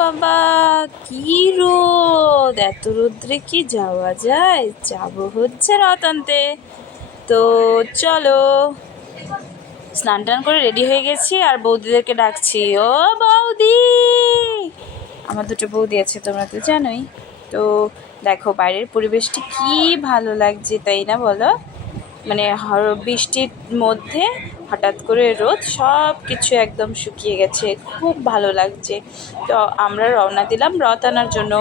বাবা, কি রোদ! এত রোদ্রে কি যাওয়া যায়? যাব হচ্ছে রথ আনতে তো চলো, স্নান টান করে রেডি হয়ে গেছি আর বৌদিদেরকে ডাকছি। ও বৌদি! আমার দুটো বৌদি আছে, তোমরা তো জানোই। তো দেখো, বাইরের পরিবেশটি কি ভালো লাগছে, তাই না বলো? মানে বৃষ্টির মধ্যে হঠাৎ করে রোদ সব কিছু একদম শুকিয়ে গেছে, খুব ভালো লাগছে। তো আমরা রওনা দিলাম রথ আনার জন্য।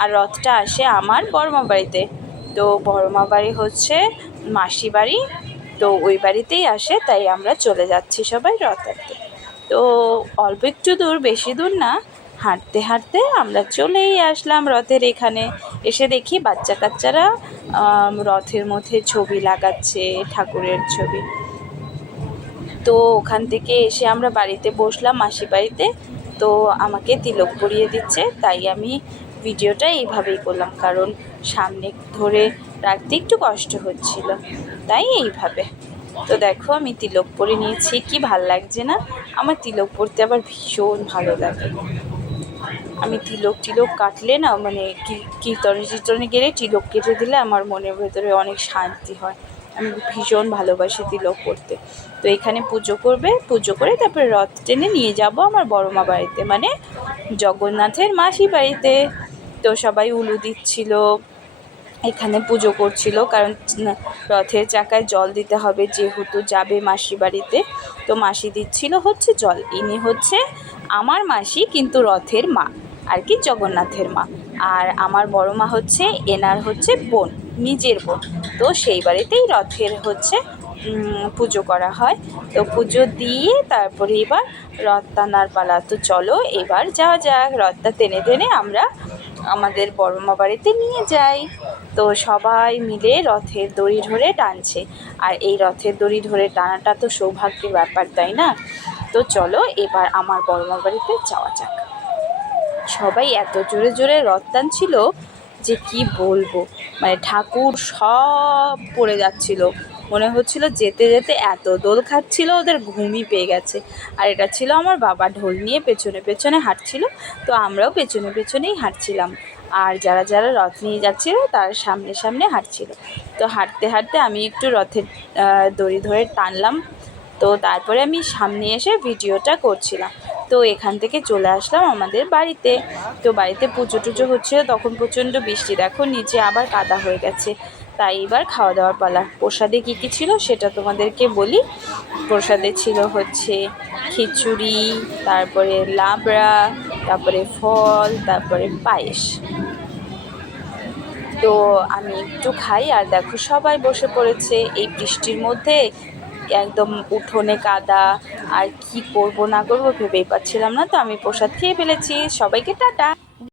আর রথটা আসে আমার বড়মা বাড়িতে। তো বড়মা বাড়ি হচ্ছে মাসি বাড়ি। তো ওই বাড়িতেই আসে, তাই আমরা চলে যাচ্ছি সবাই রথ আনতে। তো অল্প একটু দূর, বেশি দূর না, হাঁটতে হাঁটতে আমরা চলেই আসলাম রথের এখানে। এসে দেখি বাচ্চা কাচ্চারা রথের মধ্যে ছবি লাগাচ্ছে, ঠাকুরের ছবি। তো ওখান থেকে এসে আমরা বাড়িতে বসলাম মাসি বাড়িতে। তো আমাকে তিলক পরিয়ে দিচ্ছে, তাই আমি ভিডিওটা এইভাবেই করলাম। কারণ সামনে ধরে রাখতে একটু কষ্ট হচ্ছিল, তাই এইভাবে। তো দেখো আমি তিলক পরে নিয়েছি, কি ভালো লাগছে না? আমার তিলক পরতে আবার ভীষণ ভালো লাগে। আমি তিলক টিলক কাটলে না মানে কীর্তনে চিত্রনে গেলে তিলক কেটে দিলে আমার মনের ভেতরে অনেক শান্তি হয়। আমি ভীষণ ভালোবাসি তিলক করতে। তো এখানে পুজো করবে, পুজো করে তারপরে রথ টেনে নিয়ে যাব আমার বড় মা বাড়িতে। মানে জগন্নাথের মাসি বাড়িতে। তো সবাই উলু দিচ্ছিল এখানে পুজো করছিল, কারণ রথের চাকায় জল দিতে হবে যেহেতু যাবে মাসি বাড়িতে। তো মাসি দিচ্ছিল হচ্ছে জল, ইনি হচ্ছে আমার মাসি কিন্তু রথের মা, আর কি জগন্নাথের মা। আর আমার বড় মা হচ্ছে, এনার হচ্ছে বোন, নিজের বোন। তো সেই বাড়িতেই রথের হচ্ছে পুজো করা হয়। তো পুজো দিয়ে তারপরে এবার রথ টানার পালা। তো চলো এবার যাওয়া যাক, রথটা টেনে টেনে আমরা আমাদের বড়মা বাড়িতে নিয়ে যাই তো সবাই মিলে রথের দড়ি ধরে টানছে। আর এই রথের দড়ি ধরে টানাটা তো সৌভাগ্যের ব্যাপার, তাই না? তো চলো এবার আমার বড়মা বাড়িতে যাওয়া যাক। সবাই এত জোরে জোরে রথ টানছিল যে কি বলব? মানে ঠাকুর সব পড়ে যাচ্ছিল। মনে হচ্ছিল যেতে যেতে এত দোল খাচ্ছিল ওদের ঘুমই পেয়ে গেছে। আর এটা ছিল আমার বাবা, ঢোল নিয়ে পেছনে পেছনে হাঁটছিল, তো আমরাও পেছনে পেছনেই হাঁটছিলাম। আর যারা যারা রথ নিয়ে যাচ্ছিল, তার সামনে সামনে হাঁটছিল। তো হাঁটতে হাঁটতে আমি একটু রথের দড়ি ধরে টানলাম। তো তারপরে আমি সামনে এসে ভিডিওটা করছিলাম। তো এখান থেকে চলে আসলাম আমাদের বাড়িতে। তো বাড়িতে পুজো টুজো হচ্ছিল, তখন প্রচণ্ড বৃষ্টি। দেখো, নিচে আবার কাদা হয়ে গেছে। তাই এবার খাওয়া দাওয়ার পালা। প্রসাদে কী কী ছিল সেটা তোমাদেরকে বলি। প্রসাদে ছিল হচ্ছে খিচুড়ি, তারপরে লাবড়া, তারপরে ফল, তারপরে পায়েস। তো আমি একটু খাই, আর দেখো সবাই বসে পড়েছে। এই বৃষ্টির মধ্যে একদম উঠোনে কাদা, আর কি করব না করব ভেবেই পাচ্ছিলাম না। তো আমি প্রসাদ খেয়ে ফেলেছি। সবাইকে টাটা।